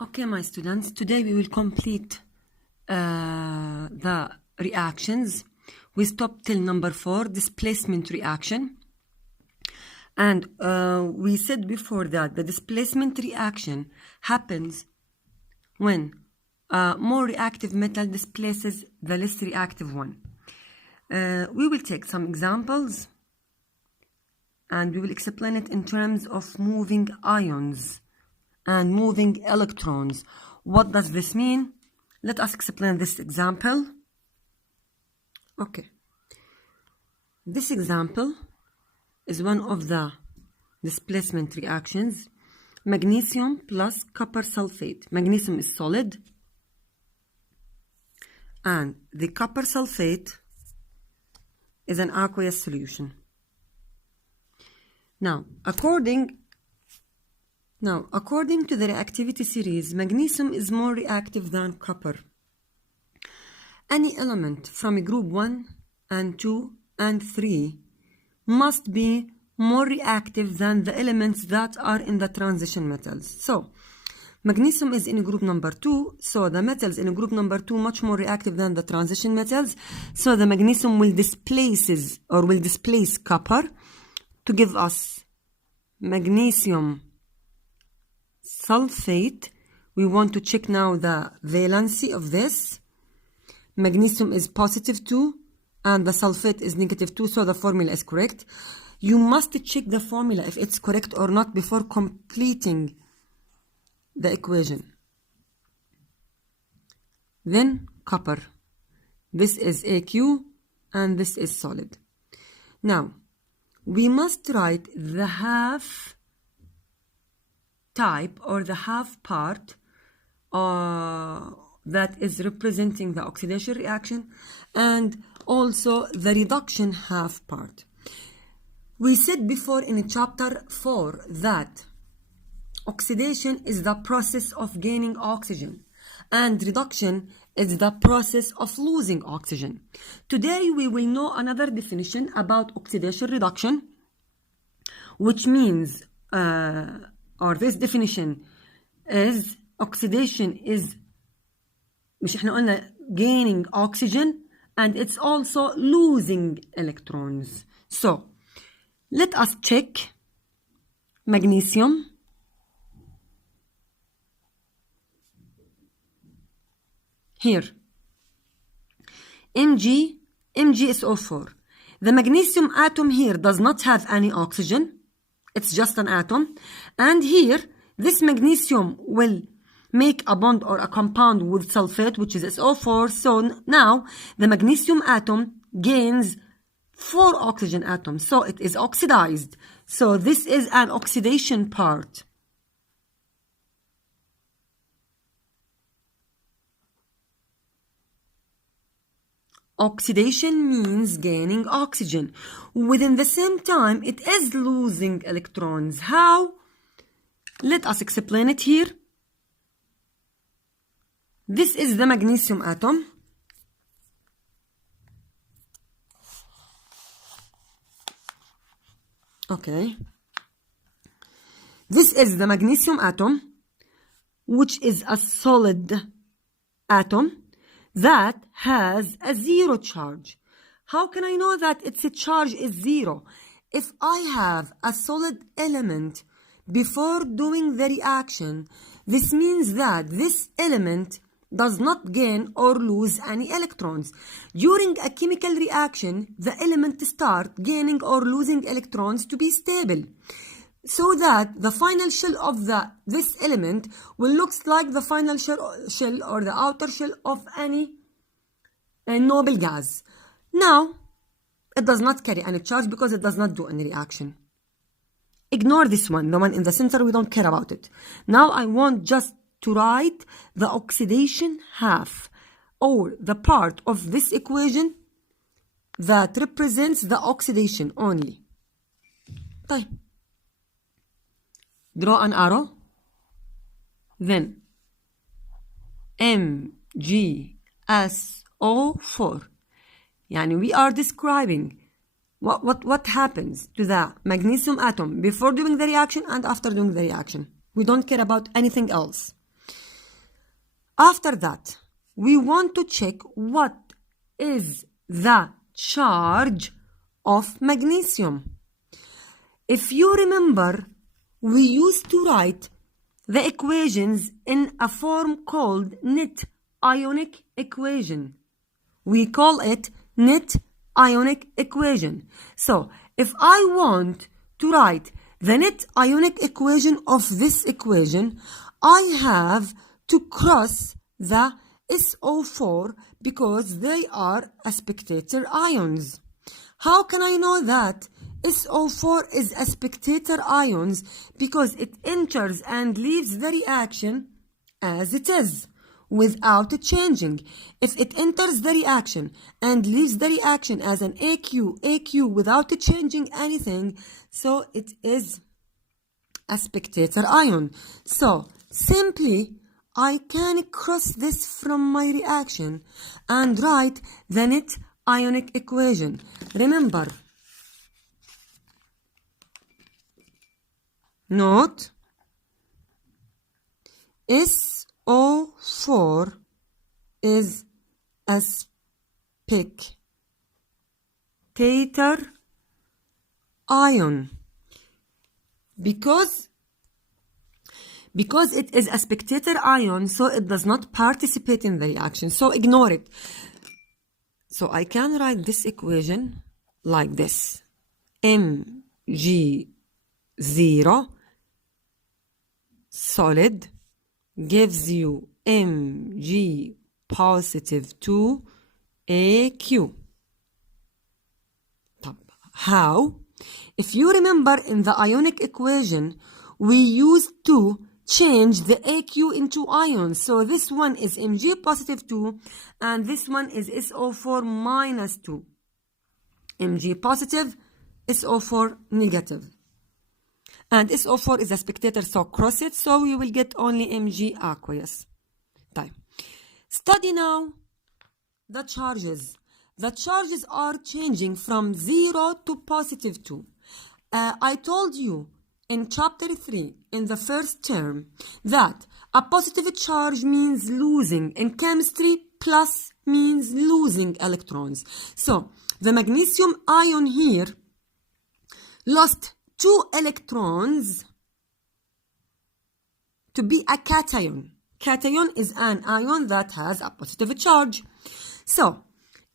Okay, my students, today we will complete the reactions. We stopped till number 4, displacement reaction. And we said before that the displacement reaction happens when more reactive metal displaces the less reactive one. We will take some examples and we will explain it in terms of moving ions and moving electrons. What does this mean? Let us explain this example. Okay. This example is one of the displacement reactions. Magnesium plus copper sulfate. Magnesium is solid. And the copper sulfate is an aqueous solution. Now, according to the reactivity series, magnesium is more reactive than copper. Any element from group 1 and 2 and 3 must be more reactive than the elements that are in the transition metals. So, magnesium is in group number 2, so the metals in group number 2 much more reactive than the transition metals. So the magnesium will displace copper to give us magnesium sulfate. We want to check now the valency of this. Magnesium is positive 2 and the sulfate is negative 2, so the formula is correct. You must check the formula if it's correct or not before completing the equation. Then copper. This is AQ and this is solid. Now, we must write the half type or the half part that is representing the oxidation reaction and also the reduction half part. We said before in chapter 4 that oxidation is the process of gaining oxygen and reduction is the process of losing oxygen. Today we will know another definition about oxidation reduction, which means this definition is oxidation is مش احنا قلنا gaining oxygen and it's also losing electrons. So let us check magnesium. Here MgSO4. The magnesium atom here does not have any oxygen. It's just an atom. And here, this magnesium will make a bond or a compound with sulfate, which is SO4. So now, the magnesium atom gains 4 oxygen atoms. So it is oxidized. So this is an oxidation part. Oxidation means gaining oxygen. Within the same time, it is losing electrons. How? Let us explain it here. This is the magnesium atom. Okay. This is the magnesium atom, which is a solid atom that has a 0 charge. How can I know that its charge is 0? If I have a solid element before doing the reaction, this means that this element does not gain or lose any electrons. During a chemical reaction, the element starts gaining or losing electrons to be stable, so that the final shell of this element will look like the final shell or the outer shell of any noble gas. Now, it does not carry any charge because it does not do any reaction. Ignore this one, the one in the center, we don't care about it. Now I want just to write the oxidation half or the part of this equation that represents the oxidation only. طيب. Draw an arrow. Then MgSO4. Yani we are describing what happens to the magnesium atom before doing the reaction and after doing the reaction. We don't care about anything else. After that, we want to check what is the charge of magnesium. If you remember, we used to write the equations in a form called net ionic equation. We call it net ionic equation. So, if I want to write the net ionic equation of this equation, I have to cross the SO4 because they are a spectator ions. How can I know that SO4 is a spectator ions? Because it enters and leaves the reaction as it is without it changing. If it enters the reaction and leaves the reaction as an AQ without it changing anything, so it is a spectator ion. So simply I can cross this from my reaction and write the net ionic equation. Remember, note SO4 is a spectator ion. Because it is a spectator ion, so it does not participate in the reaction. So ignore it. So I can write this equation like this. Mg0 solid gives you Mg positive 2 AQ. How? If you remember, in the ionic equation, we used to change the AQ into ions. So this one is Mg positive 2 and this one is SO4 minus 2. Mg positive, SO4 negative. And SO4 is a spectator, so cross it, so you will get only Mg aqueous. Time. Study now the charges. The charges are changing from 0 to positive 2. I told you in chapter 3, in the first term, that a positive charge means losing. In chemistry, plus means losing electrons. So, the magnesium ion here lost 2 electrons to be a cation. Cation is an ion that has a positive charge. So,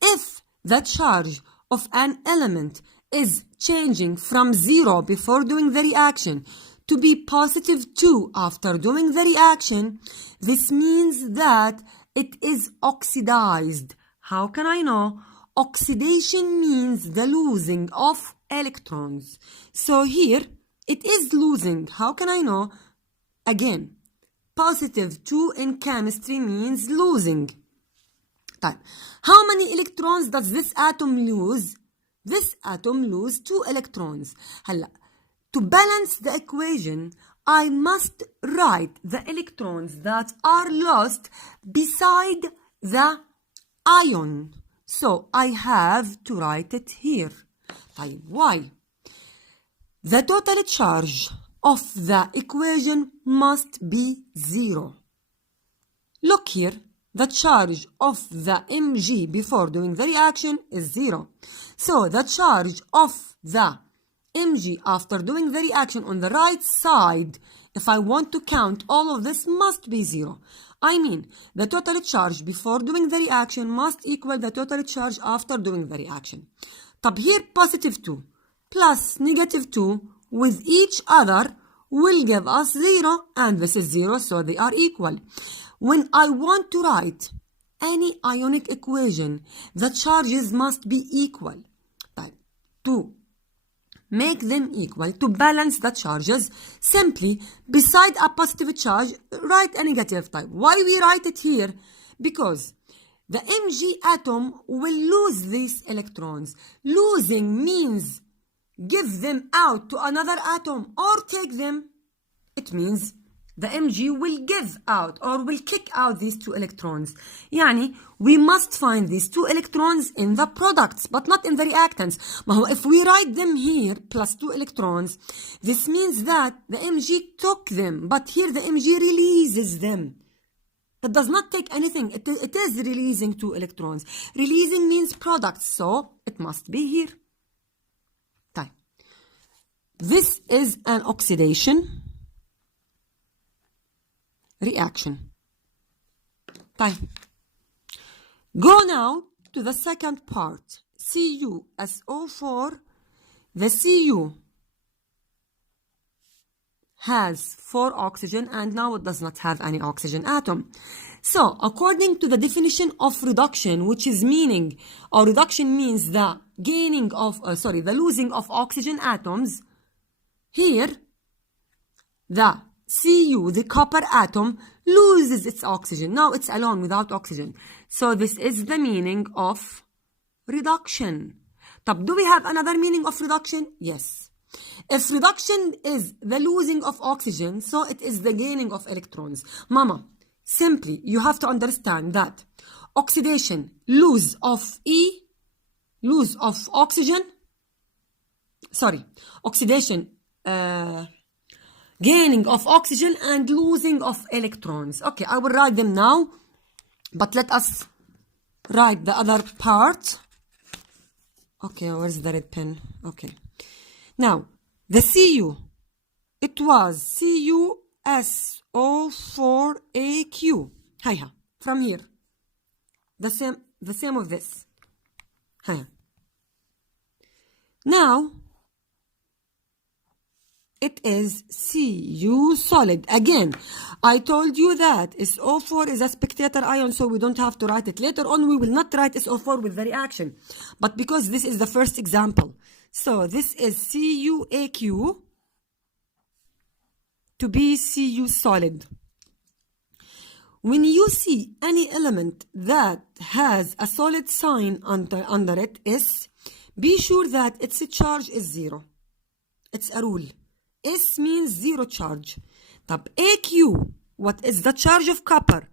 if the charge of an element is changing from 0 before doing the reaction to be positive 2 after doing the reaction, this means that it is oxidized. How can I know? Oxidation means the losing of electrons. So here, it is losing. How can I know? Again, positive 2 in chemistry means losing. How many electrons does this atom lose? This atom loses 2 electrons. To balance the equation, I must write the electrons that are lost beside the ion. So I have to write it here. Why? The total charge of the equation must be 0. Look here. The charge of the Mg before doing the reaction is 0. So the charge of the Mg after doing the reaction on the right side, if I want to count all of this, must be 0. I mean, the total charge before doing the reaction must equal the total charge after doing the reaction. Here positive 2 plus negative 2 with each other will give us 0, and this is 0, so they are equal. When I want to write any ionic equation, the charges must be equal. To make them equal, to balance the charges, simply beside a positive charge, write a negative type. Why we write it here? Because the Mg atom will lose these electrons. Losing means give them out to another atom or take them. It means the Mg will give out or will kick out these 2 electrons. Yani, we must find these 2 electrons in the products, but not in the reactants. If we write them here, plus 2 electrons, this means that the Mg took them, but here the Mg releases them. That does not take anything. It is releasing 2 electrons. Releasing means product, so it must be here. طيب. This is an oxidation reaction. طيب. Go now to the second part. CuSO4. The Cu has 4 oxygen and now it does not have any oxygen atom. So, according to the definition of reduction, which is meaning, or reduction means the gaining of, the losing of oxygen atoms, here, the Cu, the copper atom, loses its oxygen. Now it's alone without oxygen. So this is the meaning of reduction. طب, do we have another meaning of reduction? Yes. If reduction is the losing of oxygen, so it is the gaining of electrons. Mama, simply, you have to understand that oxidation, lose of oxygen, oxidation, gaining of oxygen and losing of electrons. Okay, I will write them now, but let us write the other part. Okay, where's the red pen? Okay. Now, the Cu, it was CuSO4AQ. Hiya, from here. The same of this. Hiya. Now, it is Cu solid. Again, I told you that SO4 is a spectator ion, so we don't have to write it. Later on, we will not write SO4 with the reaction. But because this is the first example, so this is CuAQ to be Cu solid. When you see any element that has a solid sign under it, S, be sure that its charge is 0. It's a rule. S means 0 charge. طب AQ, what is the charge of copper?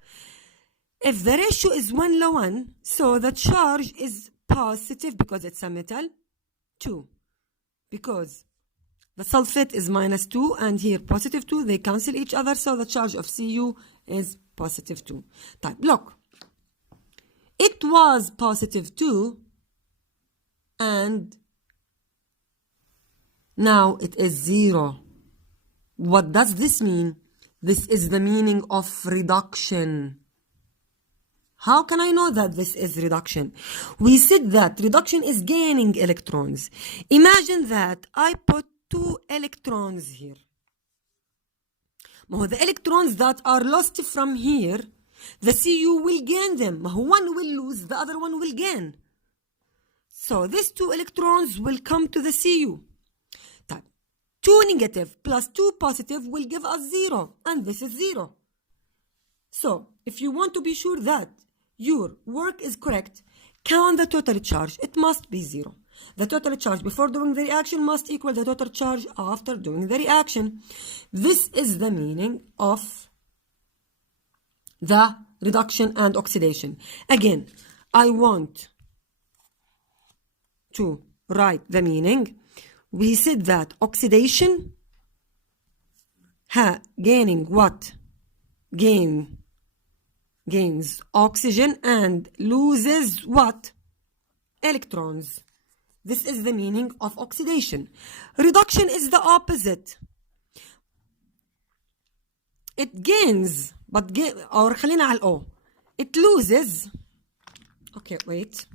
If the ratio is 1:1, so the charge is positive because it's a metal, 2. Because the sulfate is -2 and here positive 2, they cancel each other, so the charge of Cu is positive 2. طيب, look. It was positive 2 and now it is 0. What does this mean? This is the meaning of reduction. How can I know that this is reduction? We said that reduction is gaining electrons. Imagine that I put 2 electrons here. The electrons that are lost from here, the Cu will gain them. One will lose, the other one will gain. So these 2 electrons will come to the Cu. 2 negative plus 2 positive will give us 0, and this is 0. So, if you want to be sure that your work is correct, count the total charge. It must be 0. The total charge before doing the reaction must equal the total charge after doing the reaction. This is the meaning of the reduction and oxidation. Again, I want to write the meaning. We said that oxidation gaining what? Gains oxygen and loses what? Electrons. This is the meaning of oxidation. Reduction is the opposite. It gains, or خلينا على O. It loses. Okay, wait.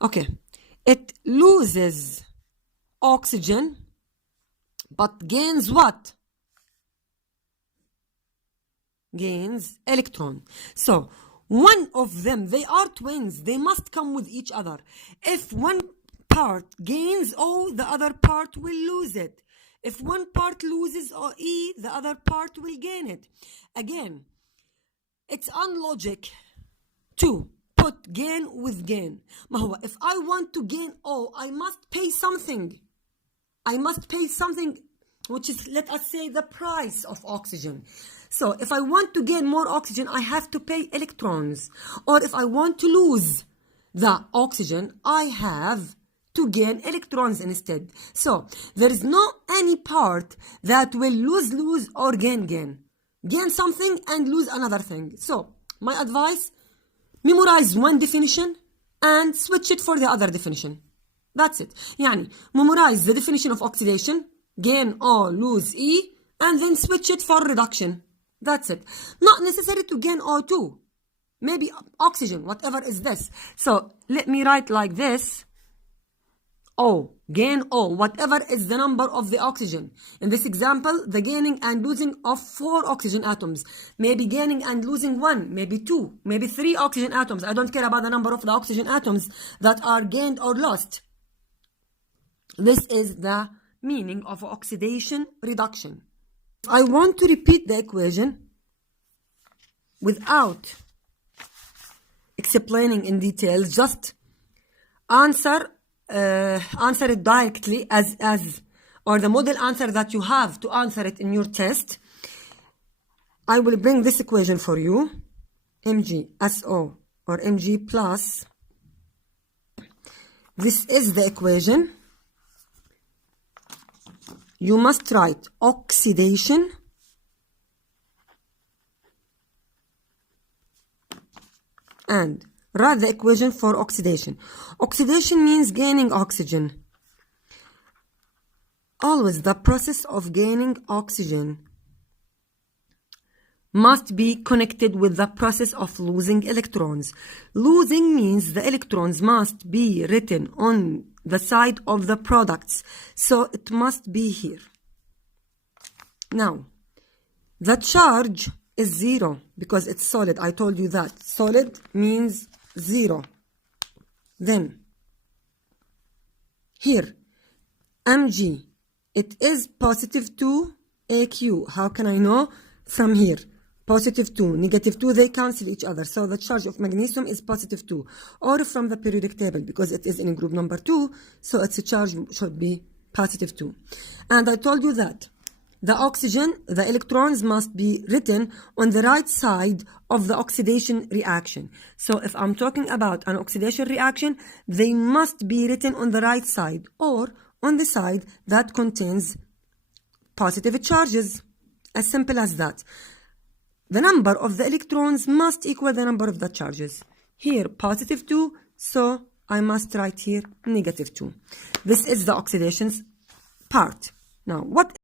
Okay, it loses oxygen, but gains what? Gains electron. So, one of them, they are twins. They must come with each other. If one part gains O, the other part will lose it. If one part loses E, the other part will gain it. Again, it's unlogic to put gain with gain. If I want to gain O, I must pay something. I must pay something, which is, let us say, the price of oxygen. So if I want to gain more oxygen, I have to pay electrons. Or if I want to lose the oxygen, I have to gain electrons instead. So there is no any part that will lose or gain. Gain something and lose another thing. So my advice, memorize one definition and switch it for the other definition. That's it. يعني memorize the definition of oxidation, gain O, lose E, and then switch it for reduction. That's it. Not necessary to gain O2. Maybe oxygen, whatever is this. So let me write like this. O, gain O, whatever is the number of the oxygen. In this example, the gaining and losing of 4 oxygen atoms. Maybe gaining and losing 1, maybe 2, maybe 3 oxygen atoms. I don't care about the number of the oxygen atoms that are gained or lost. This is the meaning of oxidation reduction. I want to repeat the equation without explaining in detail. Just answer it directly or the model answer that you have to answer it in your test. I will bring this equation for you. MgSO or Mg plus. This is the equation. You must write oxidation and write the equation for oxidation. Oxidation means gaining oxygen. Always the process of gaining oxygen must be connected with the process of losing electrons. Losing means the electrons must be written on the side of the products. So it must be here. Now, the charge is 0 because it's solid. I told you that. Solid means 0. Then, here, Mg, it is positive 2 AQ. How can I know? From here. Positive 2, negative 2, they cancel each other. So the charge of magnesium is positive 2. Or from the periodic table, because it is in group number 2, so its charge should be positive 2. And I told you that the oxygen, the electrons must be written on the right side of the oxidation reaction. So if I'm talking about an oxidation reaction, they must be written on the right side or on the side that contains positive charges. As simple as that. The number of the electrons must equal the number of the charges. Here, positive 2, so I must write here negative 2. This is the oxidation part. Now, what